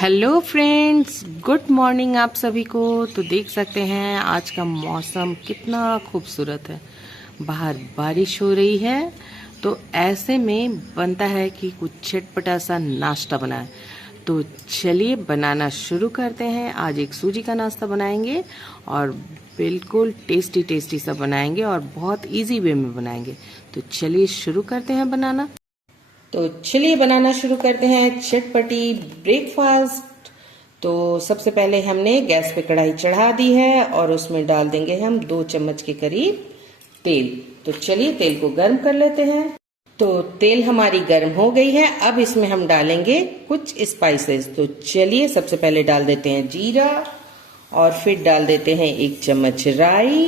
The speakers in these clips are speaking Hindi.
हेलो फ्रेंड्स, गुड मॉर्निंग आप सभी को। तो देख सकते हैं आज का मौसम कितना खूबसूरत है। बाहर बारिश हो रही है, तो ऐसे में बनता है कि कुछ चटपटा सा नाश्ता बनाए। तो चलिए बनाना शुरू करते हैं। आज एक सूजी का नाश्ता बनाएंगे और बिल्कुल टेस्टी टेस्टी सा बनाएंगे और बहुत इजी वे में बनाएंगे। तो चलिए शुरू करते हैं बनाना। तो चलिए बनाना शुरू करते हैं चटपटी ब्रेकफास्ट। तो सबसे पहले हमने गैस पे कढ़ाई चढ़ा दी है और उसमें डाल देंगे हम 2 चम्मच के करीब तेल। तो चलिए तेल को गर्म कर लेते हैं। तो तेल हमारी गर्म हो गई है। अब इसमें हम डालेंगे कुछ स्पाइसेस। तो चलिए सबसे पहले डाल देते हैं जीरा और फिर डाल देते हैं 1 चम्मच राई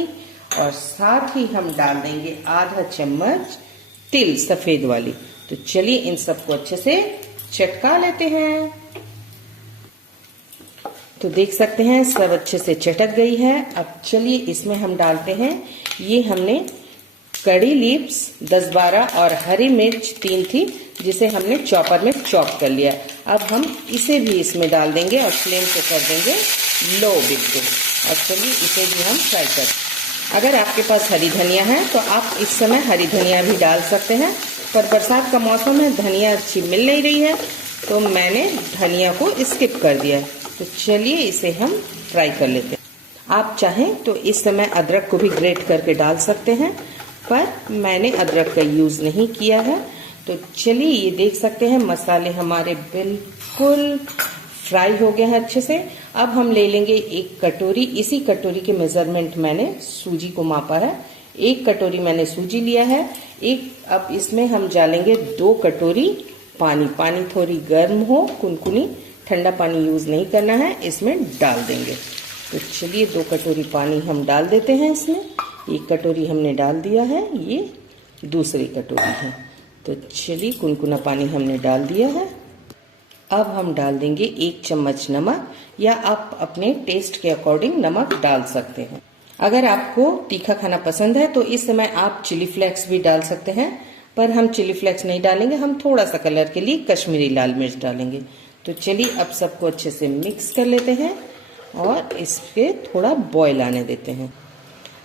और साथ ही हम डाल देंगे आधा चम्मच तिल सफेद वाली। तो चलिए इन सबको अच्छे से चटका लेते हैं। तो देख सकते हैं सब अच्छे से चटक गई है। अब चलिए इसमें हम डालते हैं, ये हमने कड़ी लीव्स 10-12 और हरी मिर्च 3 थी, जिसे हमने चॉपर में चॉप कर लिया। अब हम इसे भी इसमें डाल देंगे और फ्लेम को कर देंगे लो बिल्कुल। और चलिए इसे भी हम फ्राई कर। अगर आपके पास हरी धनिया है तो आप इस समय हरी धनिया भी डाल सकते हैं, पर बरसात का मौसम है, धनिया अच्छी मिल नहीं रही है, तो मैंने धनिया को स्किप कर दिया है। तो चलिए इसे हम फ्राई कर लेते हैं। आप चाहें तो इस समय अदरक को भी ग्रेट करके डाल सकते हैं, पर मैंने अदरक का यूज नहीं किया है। तो चलिए ये देख सकते हैं मसाले हमारे बिल्कुल फ्राई हो गए हैं अच्छे से। अब हम ले लेंगे 1 कटोरी, इसी कटोरी के मेजरमेंट मैंने सूजी को मापा है। 1 कटोरी मैंने सूजी लिया है। अब इसमें हम डालेंगे 2 कटोरी पानी। पानी थोड़ी गर्म हो, कुनकुनी, ठंडा पानी यूज नहीं करना है, इसमें डाल देंगे। तो चलिए 2 कटोरी पानी हम डाल देते हैं इसमें। 1 कटोरी हमने डाल दिया है, ये दूसरी कटोरी है। तो चलिए कुनकुना पानी हमने डाल दिया है। अब हम डाल देंगे 1 चम्मच नमक, या आप अपने टेस्ट के अकॉर्डिंग नमक डाल सकते हैं। अगर आपको तीखा खाना पसंद है तो इस समय आप चिली फ्लेक्स भी डाल सकते हैं, पर हम चिली फ्लेक्स नहीं डालेंगे, हम थोड़ा सा कलर के लिए कश्मीरी लाल मिर्च डालेंगे। तो चलिए अब सबको अच्छे से मिक्स कर लेते हैं और इसके थोड़ा बॉयल आने देते हैं।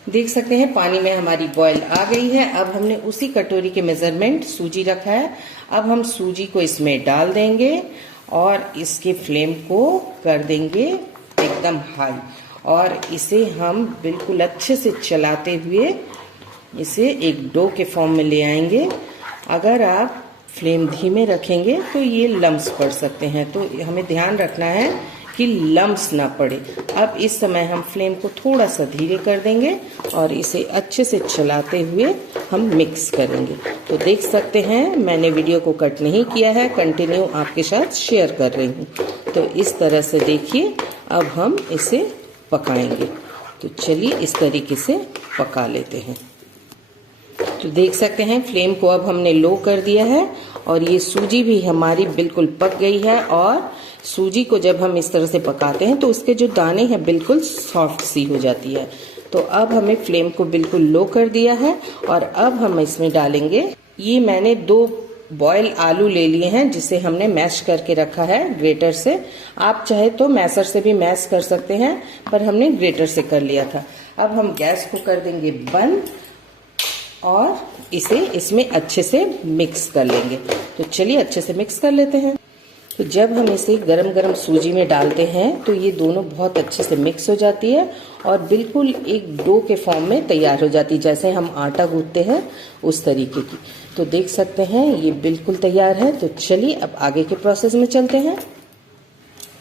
देख सकते हैं पानी में हमारी बॉयल आ गई है। अब हमने उसी कटोरी के मेजरमेंट सूजी रखा है। अब हम सूजी को इसमें डाल देंगे और इसके फ्लेम को कर देंगे एकदम हाई, और इसे हम बिल्कुल अच्छे से चलाते हुए इसे एक डो के फॉर्म में ले आएंगे। अगर आप फ्लेम धीमे रखेंगे तो ये लम्स पड़ सकते हैं, तो हमें ध्यान रखना है कि लम्स ना पड़े। अब इस समय हम फ्लेम को थोड़ा सा धीरे कर देंगे और इसे अच्छे से चलाते हुए हम मिक्स करेंगे। तो देख सकते हैं मैंने वीडियो को कट नहीं किया है, कंटिन्यू आपके साथ शेयर कर रही हूँ। तो इस तरह से देखिए अब हम इसे पकाएंगे। तो चलिए इस तरीके से पका लेते हैं। तो देख सकते हैं फ्लेम को अब हमने लो कर दिया है और ये सूजी भी हमारी बिल्कुल पक गई है। और सूजी को जब हम इस तरह से पकाते हैं तो उसके जो दाने हैं बिल्कुल सॉफ्ट सी हो जाती है। तो अब हमें फ्लेम को बिल्कुल लो कर दिया है और अब हम इसमें डालेंगे, ये मैंने 2 बॉयल आलू ले लिए हैं जिसे हमने मैश करके रखा है ग्रेटर से। आप चाहे तो मैशर से भी मैश कर सकते हैं, पर हमने ग्रेटर से कर लिया था। अब हम गैस को कर देंगे बंद और इसे इसमें अच्छे से मिक्स कर लेंगे। तो चलिए अच्छे से मिक्स कर लेते हैं। तो जब हम इसे गरम गरम सूजी में डालते हैं तो ये दोनों बहुत अच्छे से मिक्स हो जाती है और बिल्कुल एक डो के फॉर्म में तैयार हो जाती है, जैसे हम आटा गूंथते हैं उस तरीके की। तो देख सकते हैं ये बिल्कुल तैयार है। तो चलिए अब आगे के प्रोसेस में चलते हैं।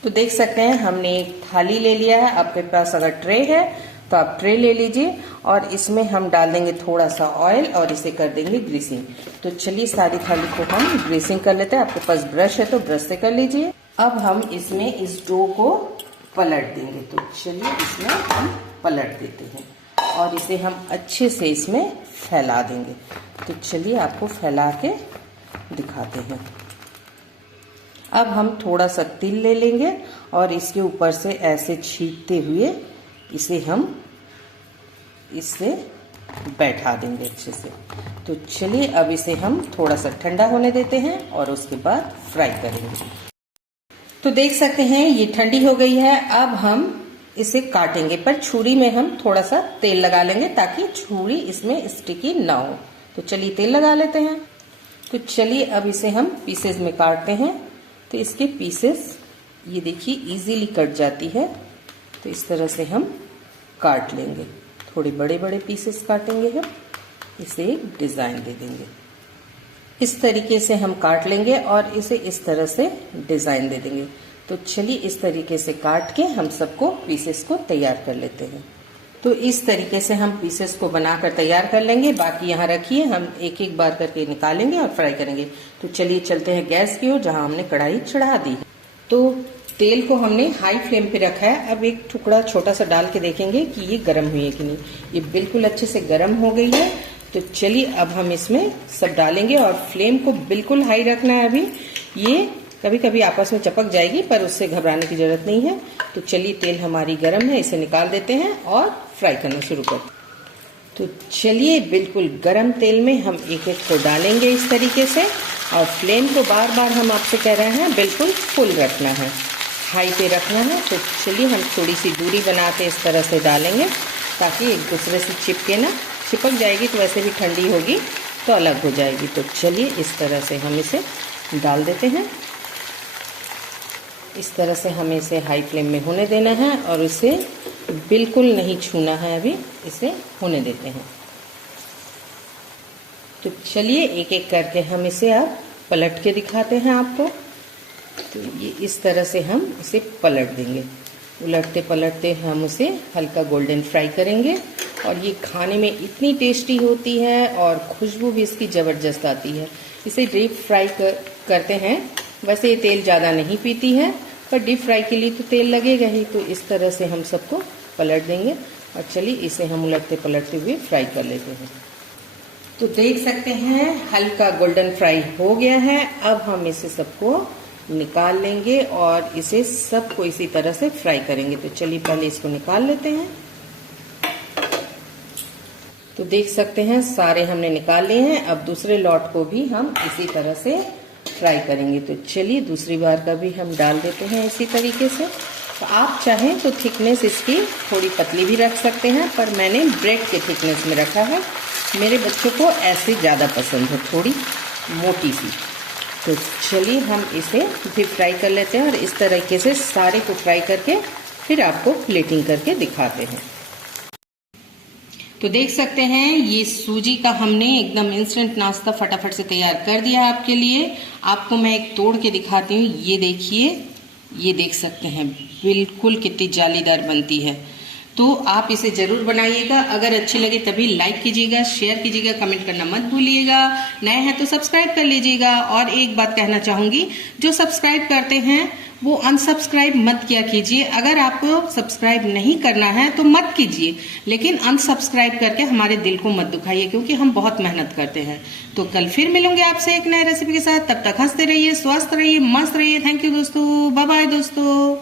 तो देख सकते हैं हमने एक थाली ले लिया है। आपके पास अगर ट्रे है तो आप ट्रे ले लीजिए और इसमें हम डाल देंगे थोड़ा सा ऑयल और इसे कर देंगे ग्रीसिंग। तो चलिए सारी थाली को हम ग्रीसिंग कर लेते हैं। आपके पास ब्रश है तो ब्रश से कर लीजिए। अब हम इसमें इस डो को पलट देंगे। तो चलिए इसमें हम पलट देते हैं और इसे हम अच्छे से इसमें फैला देंगे। तो चलिए आपको फैला के दिखाते हैं। अब हम थोड़ा सा तिल ले लेंगे और इसके ऊपर से ऐसे छींटते हुए इसे हम इससे बैठा देंगे अच्छे से। तो चलिए अब इसे हम थोड़ा सा ठंडा होने देते हैं और उसके बाद फ्राई करेंगे। तो देख सकते हैं ये ठंडी हो गई है। अब हम इसे काटेंगे, पर छुरी में हम थोड़ा सा तेल लगा लेंगे ताकि छुरी इसमें स्टिकी ना हो। तो चलिए तेल लगा लेते हैं। तो चलिए अब इसे हम पीसेस में काटते हैं। तो इसके पीसेस ये देखिए इजीली कट जाती है। तो इस तरह से हम काट लेंगे, थोड़े बड़े बड़े पीसेस काटेंगे हम, इसे एक डिजाइन दे देंगे। इस तरीके से हम काट लेंगे और इसे इस तरह से डिजाइन दे देंगे। तो चलिए इस तरीके से काट के हम सबको पीसेस को तैयार कर लेते हैं। तो इस तरीके से हम पीसेस को बनाकर तैयार कर लेंगे। बाकी यहाँ रखिए, हम एक एक बार करके निकालेंगे और फ्राई करेंगे। तो चलिए चलते हैं गैस की ओर, जहाँ हमने कढ़ाई चढ़ा दी है। तो तेल को हमने हाई फ्लेम पे रखा है। अब एक टुकड़ा छोटा सा डाल के देखेंगे कि ये गर्म हुई है कि नहीं। ये बिल्कुल अच्छे से गर्म हो गई है। तो चलिए अब हम इसमें सब डालेंगे और फ्लेम को बिल्कुल हाई रखना है। अभी ये कभी कभी आपस में चिपक जाएगी, पर उससे घबराने की जरूरत नहीं है। तो चलिए तेल हमारी गर्म है, इसे निकाल देते हैं और फ्राई करना शुरू करते हैं। तो चलिए बिल्कुल गर्म तेल में हम एक एक को डालेंगे इस तरीके से, और फ्लेम को बार बार हम आपसे कह रहे हैं बिल्कुल फुल रखना है, हाई पे रखना है। तो चलिए हम थोड़ी सी दूरी बना के इस तरह से डालेंगे ताकि एक दूसरे से चिपके ना। चिपक जाएगी तो वैसे भी ठंडी होगी तो अलग हो जाएगी। तो चलिए इस तरह से हम इसे डाल देते हैं। इस तरह से हमें इसे हाई फ्लेम में होने देना है और इसे बिल्कुल नहीं छूना है। अभी इसे होने देते हैं। तो चलिए एक एक करके हम इसे अब पलट के दिखाते हैं आपको। तो ये इस तरह से हम इसे पलट देंगे, उलटते पलटते हम उसे हल्का गोल्डन फ्राई करेंगे। और ये खाने में इतनी टेस्टी होती है और खुशबू भी इसकी ज़बरदस्त आती है। इसे डीप फ्राई करते हैं। वैसे ये तेल ज़्यादा नहीं पीती है, पर डीप फ्राई के लिए तो तेल लगेगा ही। तो इस तरह से हम सबको पलट देंगे और चलिए इसे हम उलटते पलटते हुए फ्राई कर लेते हैं। तो देख सकते हैं हल्का गोल्डन फ्राई हो गया है। अब हम इसे सबको निकाल लेंगे और इसे सबको इसी तरह से फ्राई करेंगे। तो चलिए पहले इसको निकाल लेते हैं। तो देख सकते हैं सारे हमने निकाल लिए हैं। अब दूसरे लॉट को भी हम इसी तरह से फ्राई करेंगे। तो चलिए दूसरी बार का भी हम डाल देते हैं इसी तरीके से। तो आप चाहें तो थिकनेस इसकी थोड़ी पतली भी रख सकते हैं, पर मैंने ब्रेड के थिकनेस में रखा है। मेरे बच्चों को ऐसे ज़्यादा पसंद है, थोड़ी मोटी सी। तो चलिए हम इसे भी फ्राई कर लेते हैं और इस तरीके से सारे को फ्राई करके फिर आपको प्लेटिंग करके दिखाते हैं। तो देख सकते हैं ये सूजी का हमने एकदम इंस्टेंट नाश्ता फटाफट से तैयार कर दिया है आपके लिए। आपको मैं एक तोड़ के दिखाती हूँ। ये देखिए, ये देख सकते हैं बिल्कुल कितनी जालीदार बनती है। तो आप इसे जरूर बनाइएगा। अगर अच्छी लगे तभी लाइक कीजिएगा, शेयर कीजिएगा, कमेंट करना मत भूलिएगा। नए हैं तो सब्सक्राइब कर लीजिएगा। और एक बात कहना चाहूंगी, जो सब्सक्राइब करते हैं वो अनसब्सक्राइब मत किया कीजिए। अगर आपको सब्सक्राइब नहीं करना है तो मत कीजिए, लेकिन अनसब्सक्राइब करके हमारे दिल को मत दुखाइए, क्योंकि हम बहुत मेहनत करते हैं। तो कल फिर मिलूंगे आपसे एक नए रेसिपी के साथ। तब तक हंसते रहिए, स्वस्थ रहिए, मस्त रहिए। थैंक यू दोस्तों, बाय बाय दोस्तों।